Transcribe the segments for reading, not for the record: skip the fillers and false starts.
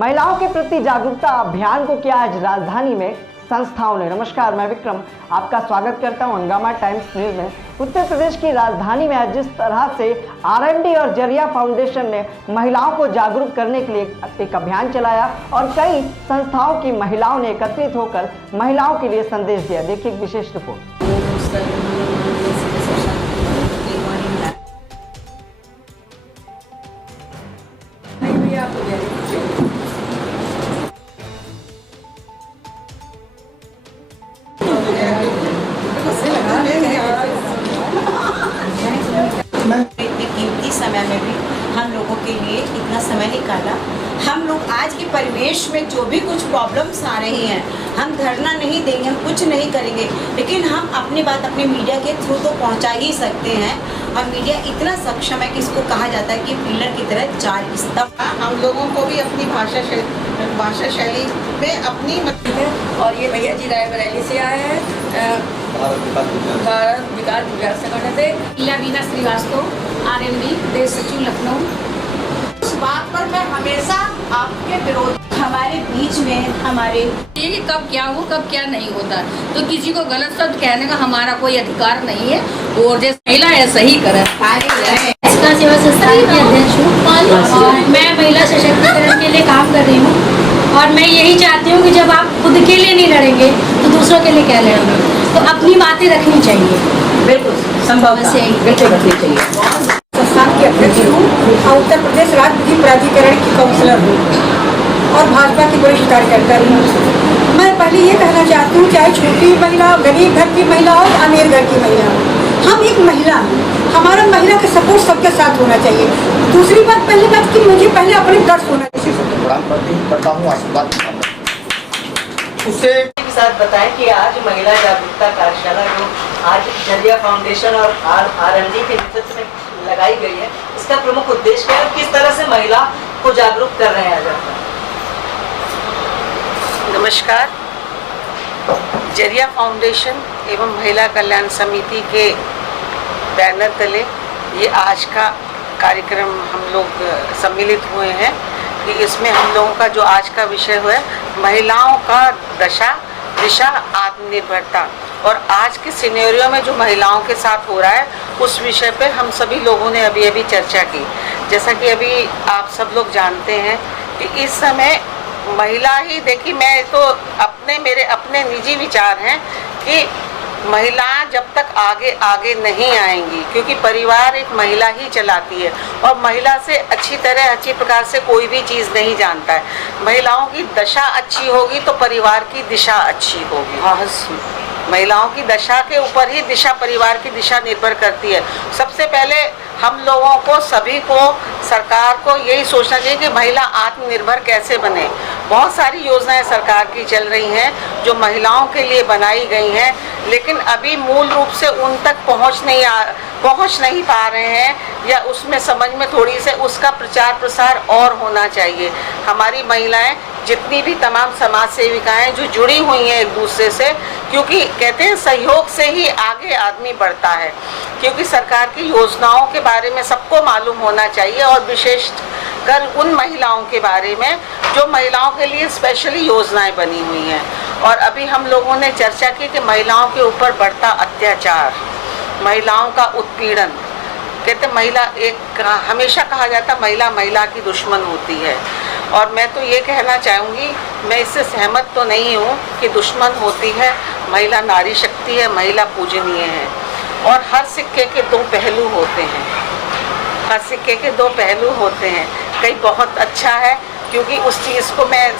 महिलाओं के प्रति जागरूकता अभियान को किया आज राजधानी में संस्थाओं ने। नमस्कार, मैं विक्रम आपका स्वागत करता हूं हंगामा टाइम्स न्यूज में। उत्तर प्रदेश की राजधानी में आज जिस तरह से आरएमडी और जरिया फाउंडेशन ने महिलाओं को जागरूक करने के लिए एक अभियान चलाया और कई संस्थाओं की महिलाओं ने एकत्रित होकर महिलाओं के लिए संदेश दिया। देखिए एक विशेष रिपोर्ट। इतने कीमती समय में भी हम लोगों के लिए इतना समय निकाला। हम लोग आज के परिवेश में जो भी कुछ प्रॉब्लम्स आ रही हैं, हम धरना नहीं देंगे, हम कुछ नहीं करेंगे, लेकिन हम अपनी बात अपने मीडिया के थ्रू तो पहुंचा ही सकते हैं। और मीडिया इतना सक्षम है कि इसको कहा जाता है कि पिलर की तरह 4 स्तंभ। हम लोगों को भी अपनी भाषा शैली में अपनी और ये भैया जी रायबरेली से आए हैं, भारत विकास विभाग संगठन से। लीना श्रीवास्तव, आरएमडी देश सचिव लखनऊ। उस बात पर मैं हमेशा आपके विरोध, हमारे बीच में हमारे ये कि कब क्या हो कब क्या नहीं होता, तो किसी को गलत शब्द कहने का हमारा कोई अधिकार नहीं है। और जैसे महिला है सही करे। इसका सेवा संस्थान की अध्यक्ष हूँ और मैं महिला सशक्तिकरण के लिए काम कर रही हूँ। और मैं यही चाहती हूँ कि जब आप खुद के लिए नहीं लड़ेंगे तो दूसरों के लिए क्या लड़ेंगे, तो अपनी बातें रखनी चाहिए। बिल्कुल संभव से बिल्कुल रखनी चाहिए। संस्थान की अध्यक्ष हूँ और उत्तर प्रदेश राज्य विधि प्राधिकरण की काउंसलर हूँ और भाजपा की वरिष्ठ कार्यकर्ता हूँ। मैं पहले ये कहना चाहती हूँ, चाहे छोटी महिला, गरीब घर की महिला हो या अमीर घर की महिला हो, हम एक महिला हैं, हमारा महिला का सपोर्ट सबके साथ होना चाहिए। दूसरी बात, पहली बात कि मुझे पहले अपने दर्द होना चाहिए। करता हूँ आशीर्वाद उससे साथ बताएं कि आज महिला जागरूकता कार्यशाला जो आज जरिया फाउंडेशन और आरएमडी के नेतृत्व में लगाई गई है, इसका प्रमुख उद्देश्य क्या है और किस तरह से महिला को जागरूक कर रहे हैं आज आप? नमस्कार। जरिया फाउंडेशन एवं महिला कल्याण समिति के बैनर तले ये आज का कार्यक्रम हम लोग सम्मिलित हुए हैं कि इसमें हम लोगों का जो आज का विषय हुआ है महिलाओं का दशा दिशा आत्मनिर्भरता, और आज के सिनेरियो में जो महिलाओं के साथ हो रहा है उस विषय पे हम सभी लोगों ने अभी चर्चा की। जैसा कि अभी आप सब लोग जानते हैं कि इस समय महिला ही, देखिए मैं तो मेरे अपने निजी विचार हैं कि महिला जब तक आगे नहीं आएंगी, क्योंकि परिवार एक महिला ही चलाती है और महिला से अच्छी प्रकार से कोई भी चीज़ नहीं जानता है। महिलाओं की दशा अच्छी होगी तो परिवार की दिशा अच्छी होगी। महिलाओं की दशा के ऊपर ही दिशा, परिवार की दिशा निर्भर करती है। सबसे पहले हम लोगों को, सभी को, सरकार को यही सोचना चाहिए कि महिला आत्मनिर्भर कैसे बने। बहुत सारी योजनाएं सरकार की चल रही हैं जो महिलाओं के लिए बनाई गई हैं, लेकिन अभी मूल रूप से उन तक पहुंच नहीं पा रहे हैं, या उसमें समझ में थोड़ी से उसका प्रचार प्रसार और होना चाहिए। हमारी महिलाएं जितनी भी तमाम समाज सेविकाएं जो जुड़ी हुई हैं एक दूसरे से, क्योंकि कहते हैं सहयोग से ही आगे आदमी बढ़ता है, क्योंकि सरकार की योजनाओं के बारे में सबको मालूम होना चाहिए और विशेषकर उन महिलाओं के बारे में जो महिलाओं के लिए स्पेशली योजनाएं बनी हुई हैं। और अभी हम लोगों ने चर्चा की कि महिलाओं के ऊपर बढ़ता अत्याचार, महिलाओं का उत्पीड़न। कहते महिला हमेशा कहा जाता महिला की दुश्मन होती है, और मैं तो ये कहना चाहूँगी, मैं इससे सहमत तो नहीं हूँ कि दुश्मन होती है। महिला नारी शक्ति है, महिला पूजनीय है, और हर सिक्के के 2 पहलू होते हैं। हर सिक्के के 2 पहलू होते हैं। कई बहुत अच्छा है, क्योंकि उस चीज़ को मैं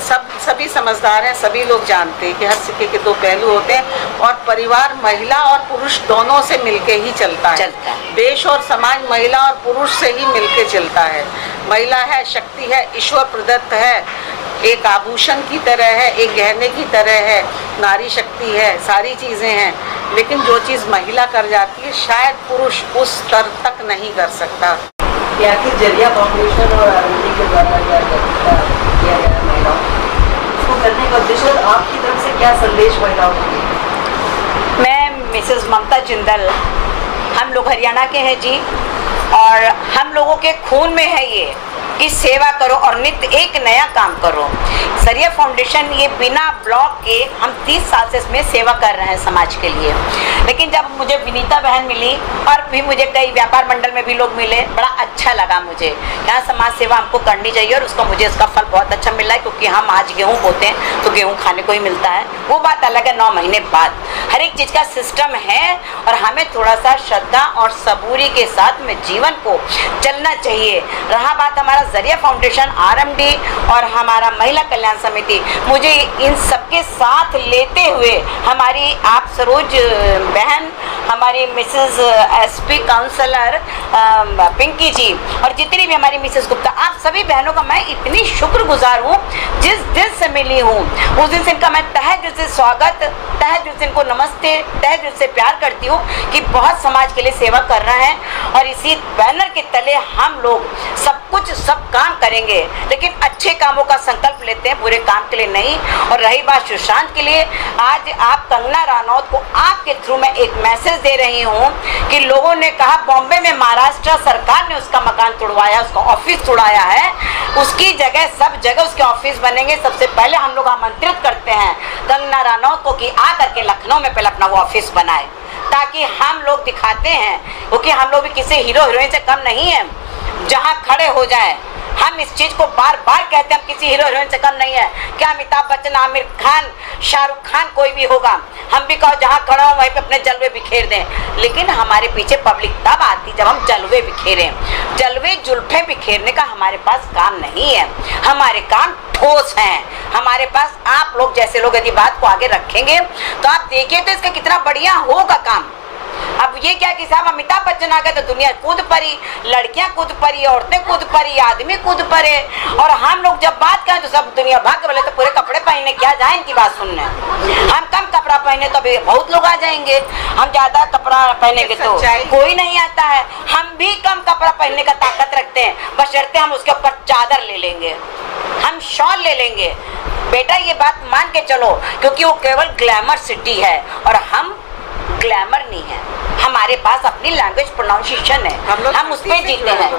सभी समझदार हैं, सभी लोग जानते हैं कि हर सिक्के के 2 पहलू होते हैं, और परिवार महिला और पुरुष दोनों से मिलके ही चलता है। देश और समाज महिला और पुरुष से ही मिलके चलता है। महिला है, शक्ति है, ईश्वर प्रदत्त है, एक आभूषण की तरह है, एक गहने की तरह है, नारी शक्ति है, सारी चीज़ें हैं। लेकिन जो चीज़ महिला कर जाती है शायद पुरुष उस स्तर तक नहीं कर सकता। क्या कि जरिया फाउंडेशन और आरएमडी के द्वारा जागरूकता किया गया है महिलाओं को करने का उद्देश्य, आपकी तरफ से क्या संदेश महिलाओं को? मैं मिसेस ममता जिंदल, हम लोग हरियाणा के हैं जी, और हम लोगों के खून में है ये कि सेवा करो और नित्य एक नया काम करो। जरिया फाउंडेशन ये बिना ब्लॉक के हम 30 साल से इसमें सेवा कर रहे हैं समाज के लिए। लेकिन जब मुझे विनीता बहन मिली और भी मुझे कई व्यापार मंडल में भी लोग मिले, बड़ा अच्छा लगा मुझे। यहाँ समाज सेवा हमको करनी चाहिए और उसका मुझे इसका फल बहुत अच्छा मिला है, क्योंकि हम आज गेहूँ बोते हैं तो गेहूँ खाने को ही मिलता है, वो बात अलग है। 9 महीने बाद हर एक चीज़ का सिस्टम है और हमें थोड़ा सा श्रद्धा और सबूरी के साथ में जीवन को चलना चाहिए। रहा बात हमारा जरिया फाउंडेशन, आरएमडी और हमारा महिला कल्याण समिति, मुझे इन सबके साथ लेते हुए हमारी आप सरोज बहन, हमारी मिसेस एसपी काउंसलर पिंकी जी और जितनी भी हमारी मिसेस गुप्ता, आप सभी बहनों का मैं इतनी शुक्रगुजार हूँ। जिस दिल से मिली हूँ उस दिन से इनका मैं तहे दिल से स्वागत, तहे दिल से इनको नमस्ते, तहे दिल से प्यार करती हूँ कि बहुत समाज के लिए सेवा कर रहे हैं और इसी बैनर के तले हम लोग सब कुछ सब काम करेंगे, लेकिन अच्छे कामों का संकल्प लेते हैं, बुरे काम के लिए नहीं। और रही बात सुशांत के लिए, आज आप कंगना रनौत को आपके थ्रू मैं एक मैसेज दे रही हूँ कि लोगों ने कहा बॉम्बे में महाराष्ट्र सरकार ने उसका मकान तोड़वाया, उसका ऑफिस तोड़ाया है, उसकी जगह सब जगह उसके ऑफिस बनेंगे। सबसे पहले हम लोग आमंत्रित करते हैं कंगना रनौत को कि आ करके लखनऊ में पहले अपना वो ऑफिस बनाए, ताकि हम लोग दिखाते हैं, क्योंकि हम लोग भी किसी हीरो हीरोइन से कम नहीं है, जहाँ खड़े हो जाए। हम इस चीज को बार बार कहते हैं, हम किसी हीरो हीरोइन से कम नहीं है। क्या अमिताभ बच्चन, आमिर खान, शाहरुख खान कोई भी होगा, हम भी कहो जहाँ खड़ा हो वहीं पे अपने जलवे बिखेर दें, लेकिन हमारे पीछे पब्लिक तब आती जब हम जलवे बिखेरें। जलवे जुल्फे बिखेरने का हमारे पास काम नहीं है, हमारे काम ठोस हैं। हमारे पास आप लोग जैसे लोग यदि बात को आगे रखेंगे तो आप देखिए तो इसका कितना बढ़िया होगा काम। अब ये क्या कि साहब अमिताभ बच्चन आ गए तो दुनिया कूद पड़ी, लड़कियां कूद पड़ी, औरतें कूद पड़ी, आदमी कूद पड़े, और हम लोग जब बात करें तो सब दुनिया भाग के बोले तो पूरे कपड़े पहनने क्या जाए इनकी बात सुनने। हम कम कपड़ा पहने तो अभी बहुत लोग आ जाएंगे, हम ज्यादा कपड़ा पहनेंगे तो कोई नहीं आता है। हम भी कम कपड़ा पहनने का ताकत रखते हैं, बशर्ते हम उसके ऊपर चादर ले लेंगे, हम शॉल ले लेंगे। बेटा ये बात मान के चलो, क्योंकि वो केवल ग्लैमर सिटी है और हम ग्लैमर नहीं है। हमारे पास अपनी लैंग्वेज प्रोनाउंसिएशन है, हम उस पर जीते हैं,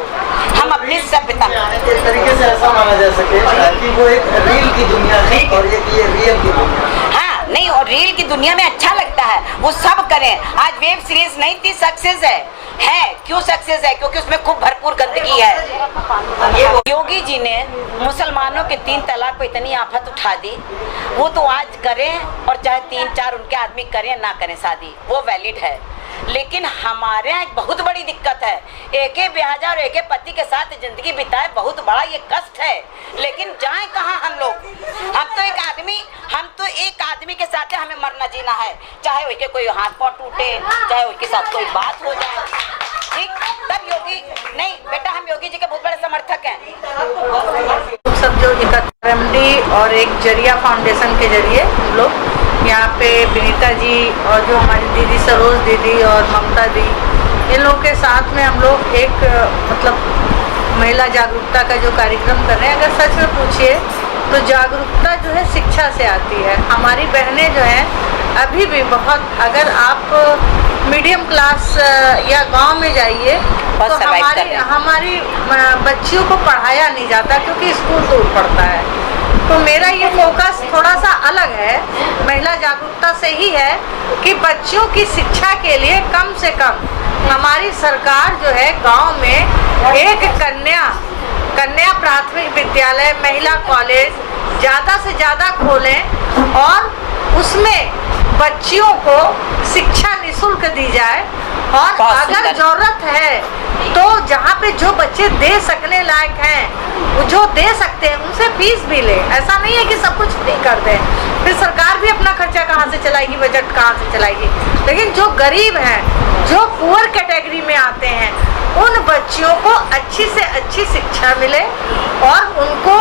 हम अपनी सभ्यता। एक तरीके से ऐसा माना जा सके कि वो एक रील की दुनिया है और ये रियल की दुनिया। हाँ नहीं, और रील की दुनिया में अच्छा लगता है, वो सब करें। आज वेब सीरीज नहीं थी, सक्सेस है। क्यों सक्सेस है? क्योंकि उसमें खूब भरपूर गंदगी है। योगी जी ने मुसलमानों के 3 तलाक पे इतनी आफत उठा दी, वो तो आज करें और चाहे 3-4 उनके आदमी करें ना करें शादी, वो वैलिड है। लेकिन हमारे यहाँ एक बहुत बड़ी दिक्कत है, एक ही ब्याह और एक ही पति के साथ जिंदगी बिताए, बहुत बड़ा ये कष्ट है। लेकिन जाए कहाँ हम लोग? हम तो एक आदमी के साथ हमें मरना जीना है, चाहे उसके कोई हाथ पाँव टूटे, चाहे उसके साथ कोई बात हो जाए, ठीक? तब योगी नहीं बेटा, हम योगी जी के बहुत बड़े समर्थक हैं। सब जो आरएमडी और एक जरिया फाउंडेशन के जरिए हम लोग यहाँ पे विनीता जी और जो हमारी दीदी सरोज दीदी और ममता दी, इन लोगों के साथ में हम लोग एक मतलब महिला जागरूकता का जो कार्यक्रम कर रहे हैं। अगर सच में पूछिए तो जागरूकता जो है शिक्षा से आती है। हमारी बहनें जो हैं अभी भी बहुत, अगर आप मीडियम क्लास या गांव में जाइए तो हमारी बच्चियों को पढ़ाया नहीं जाता क्योंकि स्कूल दूर पड़ता है। तो मेरा ये फोकस थोड़ा सा अलग है, महिला जागरूकता से ही है कि बच्चियों की शिक्षा के लिए कम से कम हमारी सरकार जो है गांव में एक कन्या प्राथमिक विद्यालय, महिला कॉलेज ज़्यादा से ज़्यादा खोलें और उसमें बच्चियों को शिक्षा निःशुल्क दी जाए। और अगर जरूरत है तो जहाँ पे जो बच्चे दे सकने लायक हैं, जो दे सकते हैं, उनसे फीस भी ले। ऐसा नहीं है कि सब कुछ फ्री कर दें, फिर सरकार भी अपना खर्चा कहाँ से चलाएगी, बजट कहाँ से चलाएगी। लेकिन जो गरीब हैं, जो पुअर कैटेगरी में आते हैं, उन बच्चियों को अच्छी से अच्छी शिक्षा मिले और उनको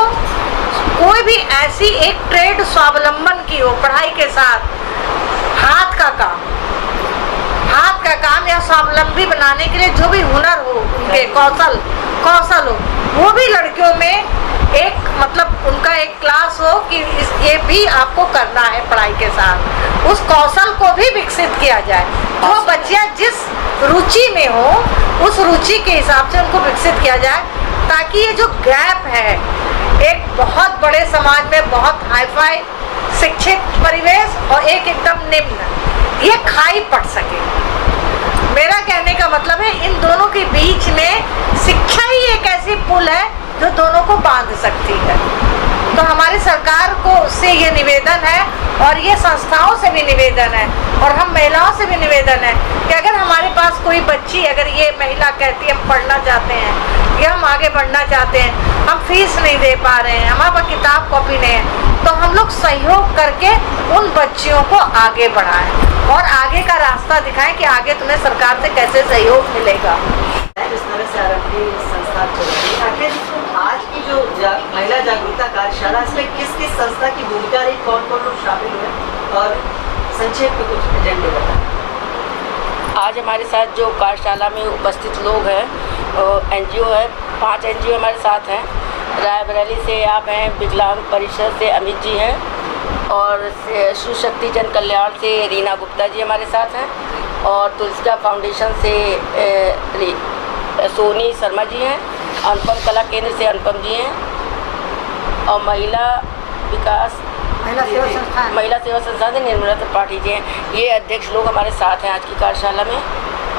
कोई भी ऐसी एक ट्रेड स्वावलंबन की हो पढ़ाई के साथ, हाथ का काम या स्वावलंबी बनाने के लिए जो भी हुनर हो, उनके कौशल हो, वो भी लड़कियों में एक मतलब उनका एक क्लास हो कि ये भी आपको करना है पढ़ाई के साथ। उस कौशल को भी विकसित किया जाए। जो बच्चियां जिस रुचि में हो उस रुचि के हिसाब से उनको विकसित किया जाए, ताकि ये जो गैप है, एक बहुत बड़े समाज में बहुत हाईफाई शिक्षित परिवेश और एक एकदम निम्न, ये खाई पड़ सके। मेरा कहने का मतलब है इन दोनों के बीच में शिक्षा ही एक ऐसी पुल है जो दोनों को बांध सकती है। तो हमारी सरकार को उससे ये निवेदन है और ये संस्थाओं से भी निवेदन है और हम महिलाओं से भी निवेदन है कि अगर हमारे पास कोई बच्ची, अगर ये महिला कहती है हम पढ़ना चाहते हैं या हम आगे बढ़ना चाहते हैं, हम फीस नहीं दे पा रहे हैं, हमारे पास किताब कॉपी नहीं है, तो हम लोग सहयोग करके उन बच्चियों को आगे बढ़ाएं और आगे का रास्ता दिखाएं कि आगे तुम्हें सरकार से कैसे सहयोग मिलेगा। जिस तरह से आरएमडी संस्था चल रही है, आखिर आज की जो महिला जागरूकता कार्यशाला, इसमें किस किस संस्था की भूमिका रही, कौन कौन लोग शामिल हुए और संक्षेप में कुछ एजेंडे बताएं। आज हमारे साथ जो कार्यशाला में उपस्थित लोग हैं, एनजीओ है, 5 एनजीओ हमारे साथ हैं। रायबरेली से आप हैं, विकलांग परिषद से अमित जी हैं और सुशक्ति जन कल्याण से रीना गुप्ता जी हमारे साथ हैं और तुलसिका फाउंडेशन से सोनी शर्मा जी हैं, अनुपम कला केंद्र से अनुपम जी हैं और महिला सेवा संस्थान से निर्मला त्रिपाठी जी हैं। ये अध्यक्ष लोग हमारे साथ हैं आज की कार्यशाला में।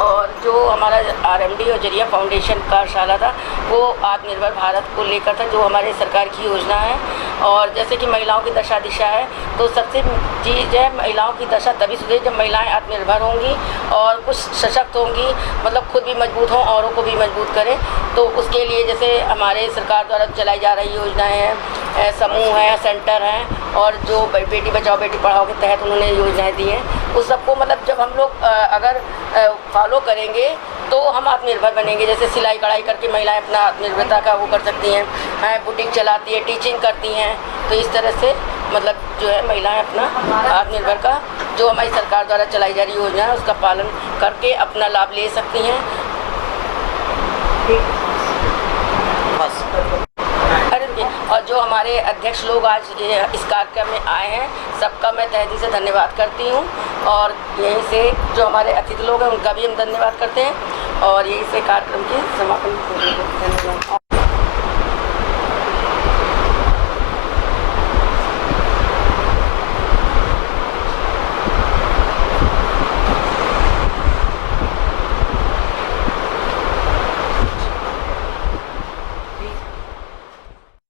और जो हमारा आरएमडी और जरिया फाउंडेशन कार्यशाला था वो आत्मनिर्भर भारत को लेकर था, जो हमारे सरकार की योजना है। और जैसे कि महिलाओं की दशा दिशा है, तो सबसे चीज़ है महिलाओं की दशा तभी सुधरेगी जब महिलाएं आत्मनिर्भर होंगी और कुछ सशक्त होंगी, मतलब खुद भी मजबूत हों, औरों को भी मजबूत करें। तो उसके लिए जैसे हमारे सरकार द्वारा चलाई जा रही योजनाएँ हैं, समूह हैं, सेंटर हैं और जो बेटी बचाओ बेटी पढ़ाओ के तहत उन्होंने योजनाएँ दी हैं, उस सबको मतलब जब हम लोग अगर फॉलो करेंगे तो हम आत्मनिर्भर बनेंगे। जैसे सिलाई कढ़ाई करके महिलाएं अपना आत्मनिर्भरता का वो कर सकती हैं, बुटीक चलाती है, टीचिंग करती हैं। तो इस तरह से मतलब जो है महिलाएं अपना आत्मनिर्भर का जो हमारी सरकार द्वारा चलाई जा रही योजना है उसका पालन करके अपना लाभ ले सकती हैं। और जो हमारे अध्यक्ष लोग आज इस कार्यक्रम में आए हैं, सबका मैं तहे दिल से धन्यवाद करती हूँ और यहीं से जो हमारे अतिथि लोग हैं उनका भी हम धन्यवाद करते हैं और यहीं से कार्यक्रम की समापन। धन्यवाद।